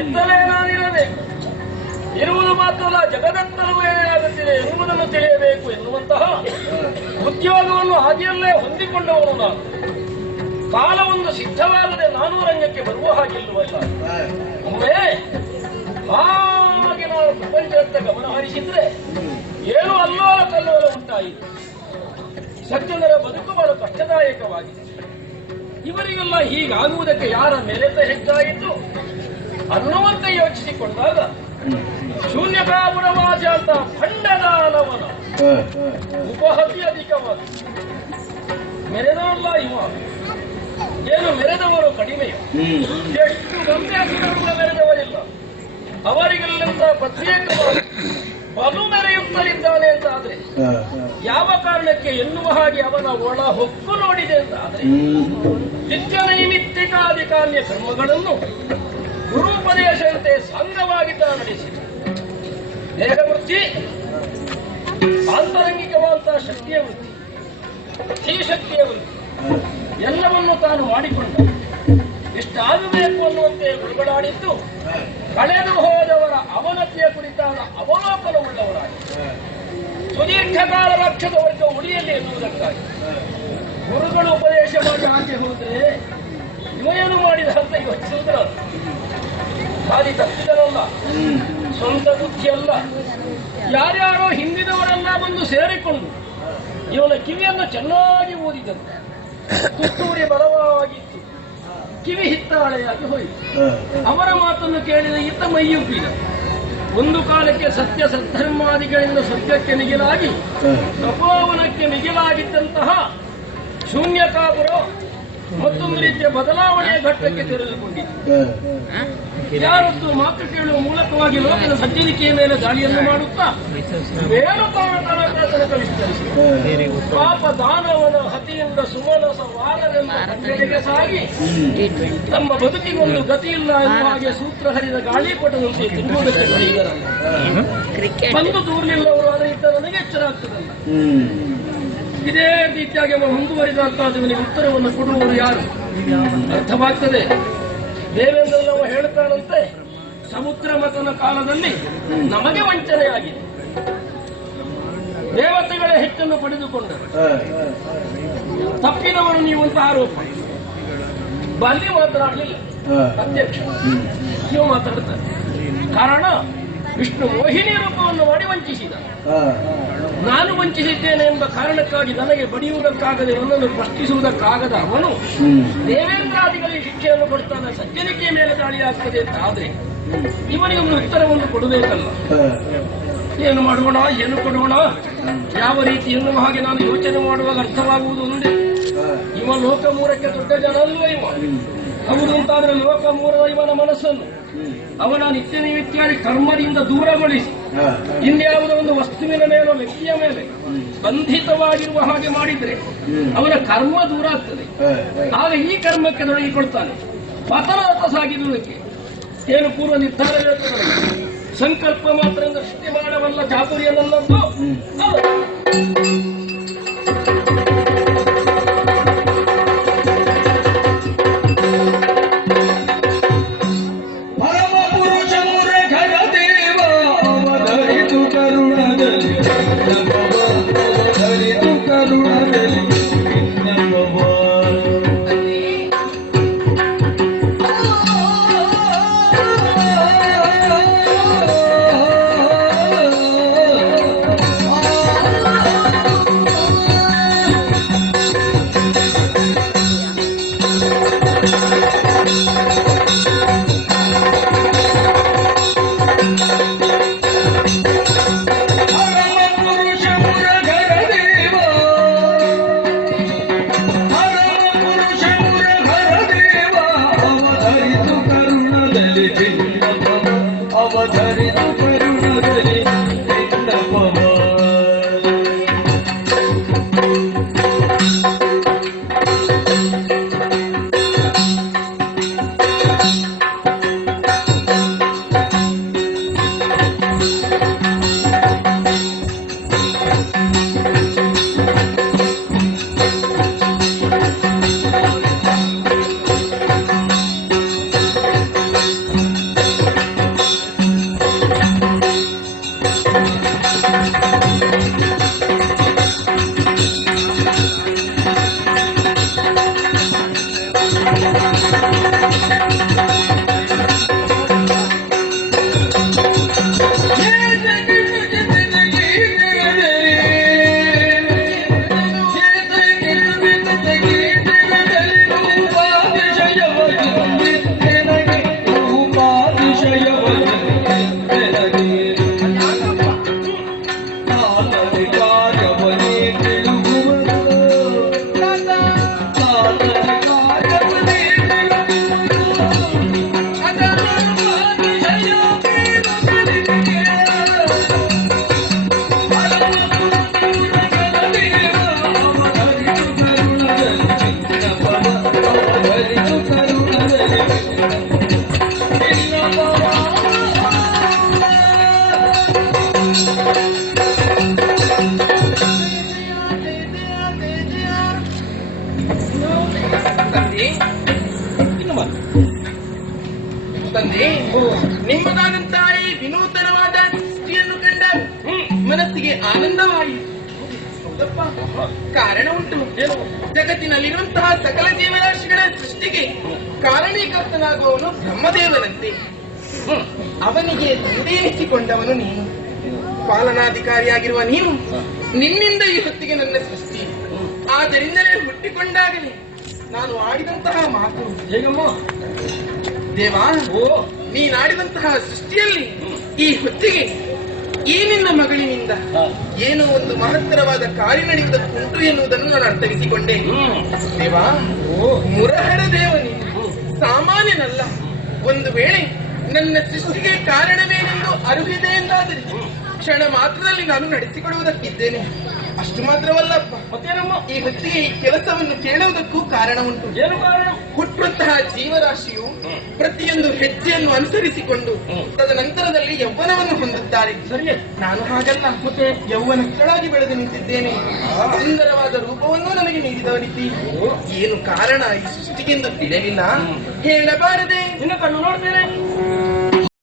ಇದ್ದಲೇ ನಾನಿರಬೇಕು, ಇರುವುದು ಮಾತ್ರವಲ್ಲ ಜಗದತ್ತಲೂ ಏನಾಗುತ್ತಿದೆ ಎನ್ನುವುದನ್ನು ತಿಳಿಯಬೇಕು ಎನ್ನುವಂತಹ ಉದ್ಯೋಗವನ್ನು ಆದಿಯಲ್ಲೇ ಹೊಂದಿಕೊಂಡವನು ನಾನು. ಕಾಲವೊಂದು ಸಿದ್ಧವಾಗದೆ ನಾನು ರಂಗಕ್ಕೆ ಬರುವ ಹಾಗಿಲ್ಲವಲ್ಲ. ಒಮ್ಮೆ ಹಾಗೆ ನಾವು ಪ್ರಪಂಚದತ್ತ ಗಮನ ಹರಿಸಿದ್ರೆ ಏನು ಅಲ್ಲೋಲ ಕಲ್ಲೋಲ ಉಂಟಾಯಿತು. ಸಜ್ಜನರ ಬದುಕು ಬಹಳ ಕಷ್ಟದಾಯಕವಾಗಿದೆ. ಇವರಿಗೆಲ್ಲ ಹೀಗಾಗುವುದಕ್ಕೆ ಯಾರ ಮೆರೆತ ಹೆಚ್ಚಾಯಿತು ಅನ್ನುವಂತೆ ಯೋಚಿಸಿಕೊಂಡಾಗ ಶೂನ್ಯಕಾಪುರವಾಚ ಅಂತ ಖಂಡದಾನವನ ಉಪಹತಿ ಅಧಿಕವಾದ ಮೆರೆದಲ್ಲ ಇವ. ಏನು ಮೆರೆದವರು ಕಡಿಮೆಯು, ಎಷ್ಟು ಗಂಭೀರಗಳು ಮೆರೆದವರಿಲ್ಲ. ಅವರಿಗೆಲ್ಲಂತ ಪ್ರತ್ಯೇಕವಾದ ಬಲು ಮೆರೆಯುತ್ತಲಿದ್ದಾನೆ ಅಂತ ಆದ್ರೆ ಯಾವ ಕಾರಣಕ್ಕೆ ಎನ್ನುವ ಹಾಗೆ ಅವನ ಒಳ ಹೊಕ್ಕು ನೋಡಿದೆ ಅಂತ ಆದ್ರೆ ನಿತ್ಯ ನೈಮಿತ್ತಿಕಾಧಿಕಾರ್ಯ ಕರ್ಮಗಳನ್ನು ಗುರುಪದೇಶದಂತೆ ಸಂಘವಾಗಿದ್ದ ನಡೆಸಿದ ದೇಹ ವೃತ್ತಿ, ಆಂತರಂಗಿಕವಾದಂತಹ ಶಕ್ತಿಯ ವೃತ್ತಿ, ಈ ಶಕ್ತಿಯ ವೃತ್ತಿ ಎಲ್ಲವನ್ನು ತಾನು ಮಾಡಿಕೊಂಡ. ಇಷ್ಟಾಗಬೇಕು ಅನ್ನುವಂತೆ ಬಿಡುಗಡಾಡಿದ್ದು ಕಳೆದು ಹೋದವರ ಅವನತಿಯ ಕುರಿತಾದ ಅವಲೋಕನವುಳ್ಳವರಾಗಿ ಸುದೀರ್ಘಕಾಲ ಲಕ್ಷ್ಯದ ವರ್ಗ ಉಳಿಯಲಿ ಎನ್ನುವುದಕ್ಕಾಗಿ ಗುರುಗಳು ಉಪದೇಶ ಮಾಡಿ ಆಚೆ ಹೋದ್ರೆ ಇವನೇನು ಮಾಡಿದ ಅಂತ ಯೋಚಿಸಿದ್ರ ಖಾಲಿ ತಪ್ಪಿದರಲ್ಲ, ಸ್ವಂತ ಬುದ್ಧಿಯಲ್ಲ. ಯಾರ್ಯಾರೋ ಹಿಂದಿನವರೆಲ್ಲ ಬಂದು ಸೇರಿಕೊಂಡು ಇವನ ಕಿವಿಯನ್ನು ಚೆನ್ನಾಗಿ ಊದಿದರು. ತುತ್ತೂರಿ ಬಲವಾಗಿತ್ತು, ಕಿವಿ ಹಿತ್ತಾಳೆಯಾಗಿ ಹೋಯಿತು. ಅವರ ಮಾತನ್ನು ಕೇಳಿದ ಈತ ಮೈಯುಬ್ಬಿದ. ಒಂದು ಕಾಲಕ್ಕೆ ಸತ್ಯ ಸದ್ಧರ್ಮಾದಿಗಳಿಂದ ಸ್ವರ್ಗಕ್ಕೆ ಮಿಗಿಲಾಗಿ ತಪೋವನಕ್ಕೆ ಮಿಗಿಲಾಗಿದ್ದಂತಹ ಶೂನ್ಯಕಾಪುರ ಮತ್ತೊಂದು ರೀತಿಯ ಬದಲಾವಣೆಯ ಘಟ್ಟಕ್ಕೆ ತೆರೆದುಕೊಂಡಿತ್ತು. ಯಾರದ್ದು ಮಾತು ಕೇಳುವ ಮೂಲಕವಾಗಿ ಲೋಕದ ಸಜ್ಜನಿಕೆಯ ಮೇಲೆ ದಾಳಿಯನ್ನು ಮಾಡುತ್ತಾ ವೇಣುಕಾಣತನ ವಿಸ್ತರಿಸಿತು. ಪಾಪ ದಾನವನ ಹತಿಯಿಂದ ಸುಮನಸ ವಾರವೆಂಬ ಸಾಗಿ ತಮ್ಮ ಬದುಕಿಗೊಂದು ಗತಿಯಿಲ್ಲ ಎನ್ನುವ ಹಾಗೆ ಸೂತ್ರ ಹರಿದ ಗಾಳಿಪಟದಂತೆ ತಿನ್ನುವುದಕ್ಕೆ ಕಳೆಯಿದರಲ್ಲ. ಬಂದು ದೂರಲಿಲ್ಲವರು ಅದರಿಂದ ನನಗೆ ಎಚ್ಚರ ಆಗ್ತದಲ್ಲ. ಇದೇ ರೀತಿಯಾಗಿ ಅವರು ಮುಂದುವರಿದಂತಹದವನಿಗೆ ಉತ್ತರವನ್ನು ಕೊಡುವವರು ಯಾರು ಅರ್ಥವಾಗ್ತದೆ. ದೇವೇಂದ್ರನವ ಹೇಳ್ತಾನಂತೆ, ಸಮುದ್ರ ಮತನ ಕಾಲದಲ್ಲಿ ನಮಗೆ ವಂಚನೆಯಾಗಿದೆ, ದೇವತೆಗಳ ಹೆಚ್ಚನ್ನು ಪಡೆದುಕೊಂಡರು, ತಪ್ಪಿದವರು ನೀವು ಅಂತ ಆರೋಪ. ಬಲ್ಲಿ ಮಾತನಾಡಲಿಲ್ಲ ಅಧ್ಯಕ್ಷ, ನೀವು ಮಾತಾಡ್ತಾರೆ. ಕಾರಣ ವಿಷ್ಣು ಮೋಹಿನಿ ರೂಪವನ್ನು ಮಾಡಿ ವಂಚಿಸಿದ. ನಾನು ವಂಚಿಸಿದ್ದೇನೆ ಎಂಬ ಕಾರಣಕ್ಕಾಗಿ ನನಗೆ ಬಡಿಯುವುದಕ್ಕಾಗದೆ ನನ್ನನ್ನು ಪ್ರಶ್ನಿಸುವುದಕ್ಕಾಗದ ಅವನು ದೇವೇಂದ್ರಾದಿಗಳಿಗೆ ಶಿಕ್ಷೆಯನ್ನು ಕೊಡ್ತಾನೆ. ಸಜ್ಜನಿಕೆಯ ಮೇಲೆ ದಾಳಿಯಾಗ್ತದೆ ಅಂತ ಆದ್ರೆ ಇವನಿಗೆ ಒಂದು ಉತ್ತರವನ್ನು ಕೊಡಬೇಕಲ್ಲ. ಏನು ಮಾಡೋಣ, ಏನು ಕೊಡೋಣ, ಯಾವ ರೀತಿ ಎನ್ನುವ ಹಾಗೆ ನಾನು ಯೋಚನೆ ಮಾಡುವಾಗ ಅರ್ಥವಾಗುವುದು ಒಂದೇ. ಇವ ಲೋಕ ಮೂರಕ್ಕೆ ದೊಡ್ಡ ಜನ ಅಲ್ವ ಇವ. ಹೌದು ಅಂತಾದ್ರೆ ಲೋಕ ಮೂರದ ಇವನ ಮನಸ್ಸನ್ನು ಅವನ ನಿತ್ಯ ನೈಮಿತ್ಯಾದಿ ಕರ್ಮದಿಂದ ದೂರಗೊಳಿಸಿ ಇನ್ಯಾವುದೋ ಒಂದು ವಸ್ತುವಿನ ಮೇಲೋ ವ್ಯಕ್ತಿಯ ಮೇಲೆ ಬಂಧಿತವಾಗಿರುವ ಹಾಗೆ ಮಾಡಿದ್ರೆ ಅವನ ಕರ್ಮ ದೂರ ಆಗ್ತದೆ. ಆಗ ಈ ಕರ್ಮಕ್ಕೆ ತೊಡಗಿಕೊಳ್ತಾನೆ. ಪತನದತ್ತ ಸಾಗಿರುವುದಕ್ಕೆ ಏನು ಪೂರ್ವ ನಿರ್ಧಾರ ಇರುತ್ತದೆ. ಸಂಕಲ್ಪ ಮಾತ್ರ ಸೃಷ್ಟಿ ಮಾಡವಲ್ಲ ಚಾತುರ್ಯನಲ್ಲದ್ದು. ಕರುಣದಲ್ಲಿ ತಂದೆ ಇನ್ನು ಮಾತು ತಂದೆ, ನಿಮ್ಮದಾದಂತಹ ಈ ವಿನೂತನವಾದ ಸೃಷ್ಟಿಯನ್ನು ಕಂಡ ಮನಸ್ಸಿಗೆ ಆನಂದವಾಯಿತು. ಹೌದಪ್ಪ, ಕಾರಣ ಉಂಟು. ಜಗತ್ತಿನಲ್ಲಿರುವಂತಹ ಸಕಲ ಜೀವರಾಶಿಗಳ ಸೃಷ್ಟಿಗೆ ಕಾರಣೀಕರ್ತನಾಗುವವನು ಬ್ರಹ್ಮದೇವನಂತೆ. ಅವನಿಗೆ ತಂದೆ ಎನಿಸಿಕೊಂಡವನು ನೀನು. ಪಾಲನಾಧಿಕಾರಿಯಾಗಿರುವ ನೀನು, ನಿನ್ನಿಂದ ಈ ಹೊತ್ತಿಗೆ ನನ್ನ ಸೃಷ್ಟಿ. ಆದ್ದರಿಂದಲೇ ಹುಟ್ಟಿಕೊಂಡಾಗಲೇ ನಾನು ಆಡಿದಂತಹ ಮಾತು, ಹೇಗಮ್ಮ ದೇವಾ, ನೀನಾಡಿದಂತಹ ಸೃಷ್ಟಿಯಲ್ಲಿ ಈ ಹೊತ್ತಿಗೆ ಈ ನಿನ್ನ ಮಗಳಿನಿಂದ ಏನೋ ಒಂದು ಮಹತ್ತರವಾದ ಕಾರ್ಯ ನಡೆಯುವುದಕ್ಕುಂಟು ಎನ್ನುವುದನ್ನು ನಾನು ಅರ್ಥೈಸಿಕೊಂಡೆ. ದೇವಾ, ಮುರಹರ ದೇವ ನೀನು ಸಾಮಾನ್ಯನಲ್ಲ. ಒಂದು ವೇಳೆ ನನ್ನ ಸೃಷ್ಟಿಗೆ ಕಾರಣವೇನೆಂದು ಅರಿವಿದೆ ಎಂದಾದರೆ ಕ್ಷಣ ಮಾತ್ರದಲ್ಲಿ ನಾನು ನಡೆಸಿಕೊಡುವುದಕ್ಕಿದ್ದೇನೆ. ಅಷ್ಟು ಮಾತ್ರವಲ್ಲಪ್ಪ, ಮತ್ತೇನಮ್ಮ ಈ ಹೊತ್ತಿಗೆ ಈ ಕೆಲಸವನ್ನು ಕೇಳುವುದಕ್ಕೂ ಕಾರಣ ಉಂಟು. ಏನು ಕಾರಣ? ಹುಟ್ಟುವಂತಹ ಜೀವರಾಶಿಯು ಪ್ರತಿಯೊಂದು ಹೆಜ್ಜೆಯನ್ನು ಅನುಸರಿಸಿಕೊಂಡು ತದನಂತರದಲ್ಲಿ ಯೌವನವನ್ನು ಹೊಂದುತ್ತಾರೆ. ಸರಿಯೇ? ನಾನು ಹಾಗಲ್ಲ. ಮತ್ತೆ ಯೌವನಸ್ಥಳಾಗಿ ಬೆಳೆದು ನಿಂತಿದ್ದೇನೆ. ಸುಂದರವಾದ ರೂಪವನ್ನು ನನಗೆ ನೀಡಿದವನಿದ್ದಿ. ಏನು ಕಾರಣ ಈ ಸೃಷ್ಟಿಗೆಂದು ತಿಳಿಯಲಿಲ್ಲ. ಹೇಳಬಾರದೆ. ನಿನ್ನ ಕಣ್ಣು ನೋಡ್ತೇನೆ.